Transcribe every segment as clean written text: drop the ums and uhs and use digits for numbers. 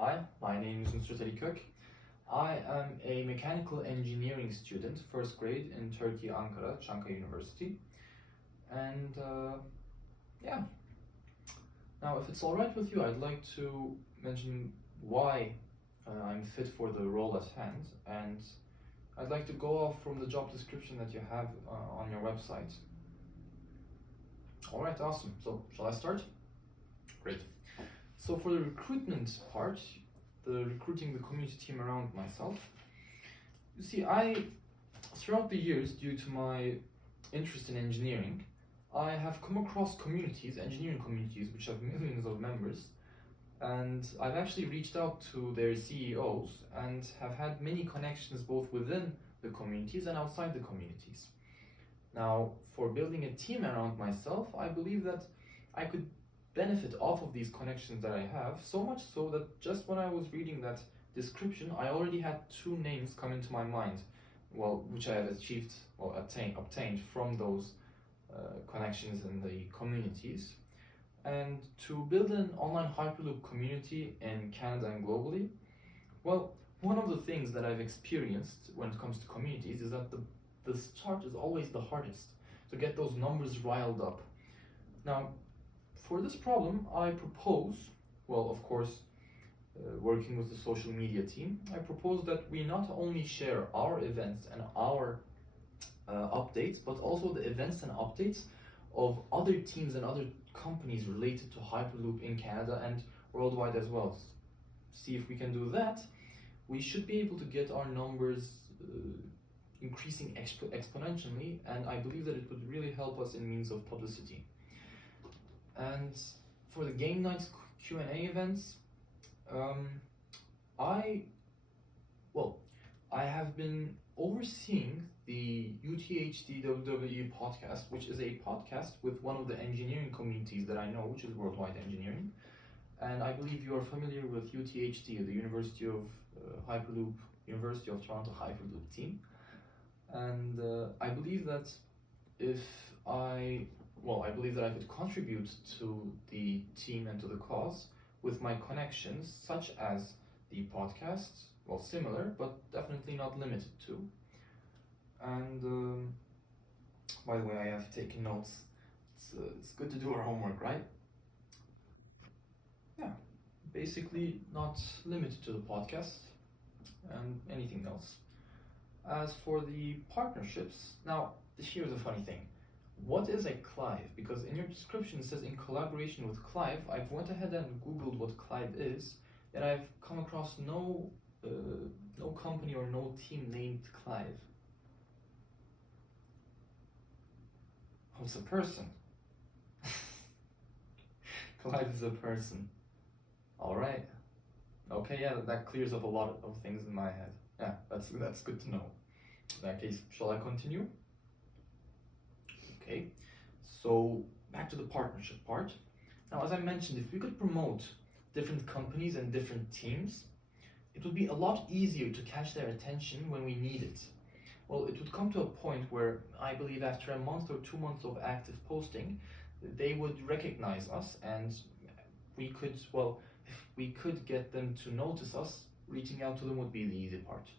Hi, my name is Nusret Ali Kök. I am a mechanical engineering student, first grade in Turkey, Ankara, Çankaya University. And yeah, now if it's alright with you, I'd like to mention why I'm fit for the role at hand. And I'd like to go off from the job description that you have on your website. Alright, awesome. So, shall I start? Great. So for the recruitment part, the recruiting the community team around myself, you see, throughout the years, due to my interest in engineering, I have come across communities, engineering communities, which have millions of members, and I've actually reached out to their CEOs and have had many connections both within the communities and outside the communities. Now, for building a team around myself, I believe that I could benefit off of these connections that I have, so much so that just when I was reading that description, I already had two names come into my mind, which I have obtained from those connections in the communities. And to build an online Hyperloop community in Canada and globally, well, one of the things that I've experienced when it comes to communities is that the start is always the hardest, to get those numbers riled up. Now, for this problem, I propose, of course, working with the social media team, I propose that we not only share our events and our updates, but also the events and updates of other teams and other companies related to Hyperloop in Canada and worldwide as well. See if we can do that, we should be able to get our numbers increasing exponentially, and I believe that it would really help us in means of publicity. And for the game nights Q&A events, I have been overseeing the UTHD WWE podcast, which is a podcast with one of the engineering communities that I know, which is Worldwide Engineering. And I believe you are familiar with UTHD, the University of University of Toronto Hyperloop team. And I believe that I believe that I could contribute to the team and to the cause with my connections, such as the podcast, similar, but definitely not limited to. And by the way, I have taken notes. It's good to do our homework, right? Yeah, basically not limited to the podcast and anything else. As for the partnerships, now here's a funny thing. What is a Clive? Because in your description it says in collaboration with Clive. I've went ahead and Googled what Clive is, and I've come across no company or no team named Clive. Oh, it's a person. Clive is a person. Alright. Okay, yeah, that clears up a lot of things in my head. Yeah, that's good to know. In that case, shall I continue? Okay, so back to the partnership part. Now, as I mentioned, if we could promote different companies and different teams, it would be a lot easier to catch their attention when we need it. Well, it would come to a point where I believe after a month or 2 months of active posting, they would recognize us, and we could, if we could get them to notice us, reaching out to them would be the easy part.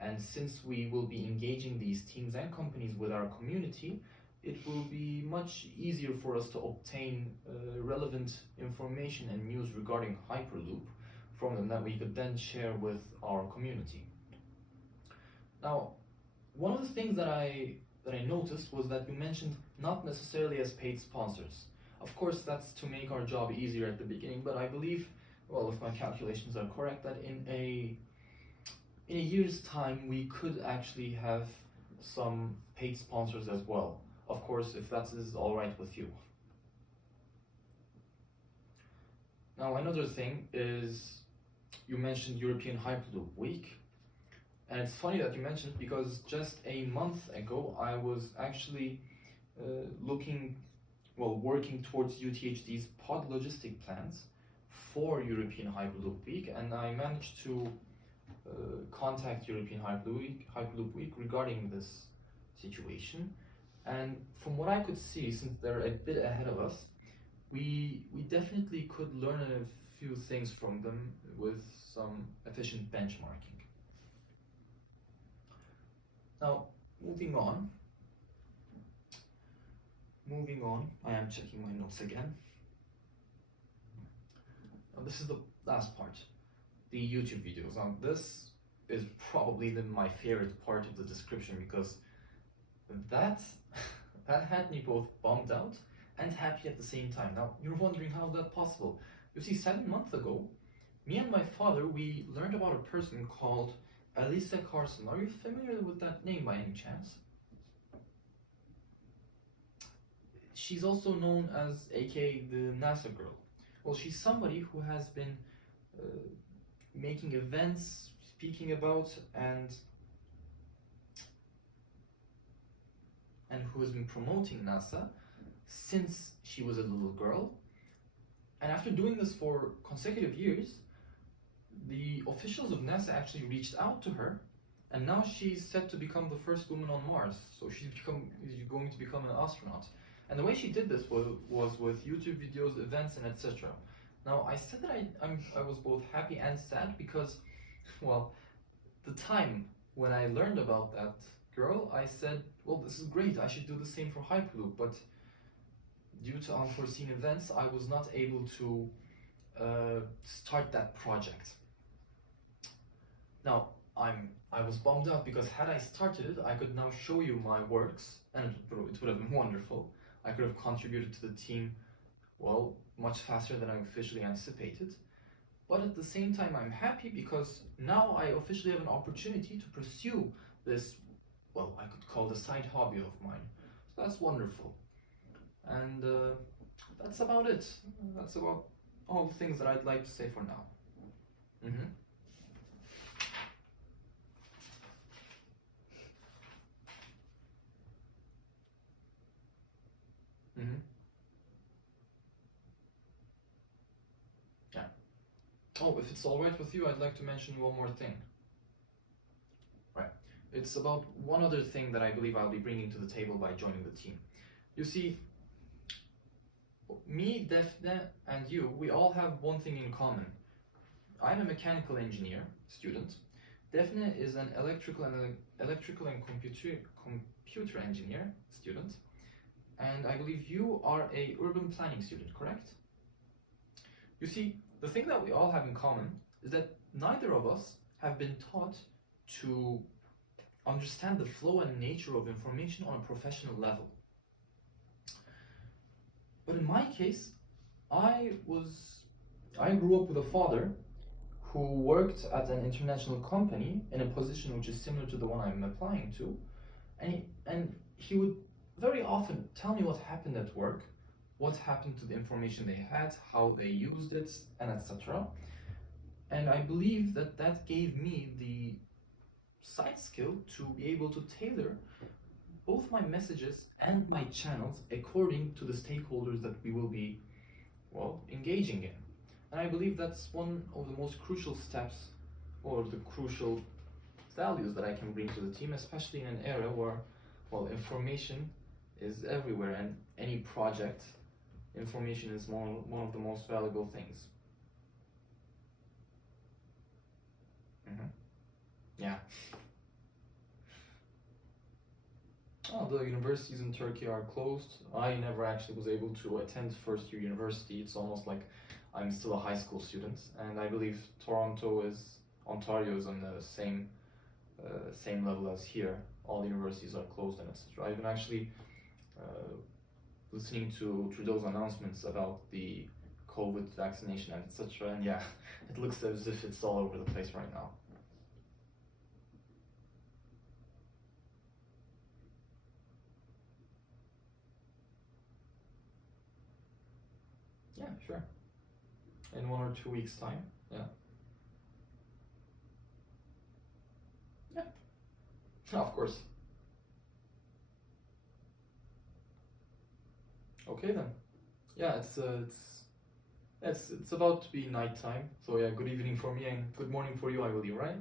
And since we will be engaging these teams and companies with our community, it will be much easier for us to obtain relevant information and news regarding Hyperloop from them that we could then share with our community. Now, one of the things that I noticed was that you mentioned not necessarily as paid sponsors. Of course, that's to make our job easier at the beginning, but I believe, if my calculations are correct, that in a year's time we could actually have some paid sponsors as well. Of course, if that is all right with you. Now, another thing is you mentioned European Hyperloop Week. And it's funny that you mentioned, because just a month ago I was actually working towards UTHD's pod logistic plans for European Hyperloop Week, and I managed to contact European Hyperloop Week regarding this situation. And from what I could see, since they're a bit ahead of us, we definitely could learn a few things from them with some efficient benchmarking. Now, moving on, I am checking my notes again. Now, this is the last part, the YouTube videos. Now, this is probably my favorite part of the description, because that had me both bummed out and happy at the same time. Now, you're wondering how that's possible. You see, 7 months ago, me and my father, we learned about a person called Elisa Carson. Are you familiar with that name by any chance? She's also known as, aka, the NASA girl. Well, she's somebody who has been making events, speaking about, and who has been promoting NASA since she was a little girl. And after doing this for consecutive years, the officials of NASA actually reached out to her, and now she's set to become the first woman on Mars. So she's going to become an astronaut. And the way she did this was with YouTube videos, events, and etc. Now, I said that I was both happy and sad because, well, the time when I learned about that girl, I said, well, this is great, I should do the same for Hyperloop, but due to unforeseen events, I was not able to start that project. Now, I was bummed out because had I started it, I could now show you my works, and it would have been wonderful. I could have contributed to the team, well, much faster than I officially anticipated. But at the same time, I'm happy because now I officially have an opportunity to pursue this, well, I could call it a side hobby of mine. So that's wonderful. And that's about it. That's about all the things that I'd like to say for now. Yeah. Oh, if it's alright with you, I'd like to mention one more thing. Right. It's about one other thing that I believe I'll be bringing to the table by joining the team. You see, me, Defne, and you, we all have one thing in common. I'm a mechanical engineer student. Defne is an electrical and computer engineer student. And I believe you are a urban planning student, correct? You see, the thing that we all have in common is that neither of us have been taught to understand the flow and nature of information on a professional level. But in my case, I grew up with a father who worked at an international company in a position which is similar to the one I'm applying to, and he would very often tell me what happened at work, what happened to the information they had, how they used it, and etc. And I believe that that gave me the side skill to be able to tailor both my messages and my channels according to the stakeholders that we will be, well, engaging in. And I believe that's one of the most crucial steps, or the crucial values that I can bring to the team, especially in an era where, well, information is everywhere, and any project, information is one of the most valuable things. Yeah. Oh, the universities in Turkey are closed. I never actually was able to attend first year university. It's almost like I'm still a high school student, and I believe Ontario is on the same level as here. All universities are closed, and etc. I've been actually listening to Trudeau's announcements about the COVID vaccination and etc. And yeah, it looks as if it's all over the place right now. Yeah, sure. In 1 or 2 weeks' time, yeah. Yeah, of course. Okay then. Yeah, it's about to be nighttime. So yeah, good evening for me and good morning for you, I believe, right?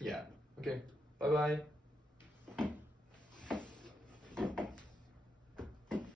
Yeah. Okay. Bye bye.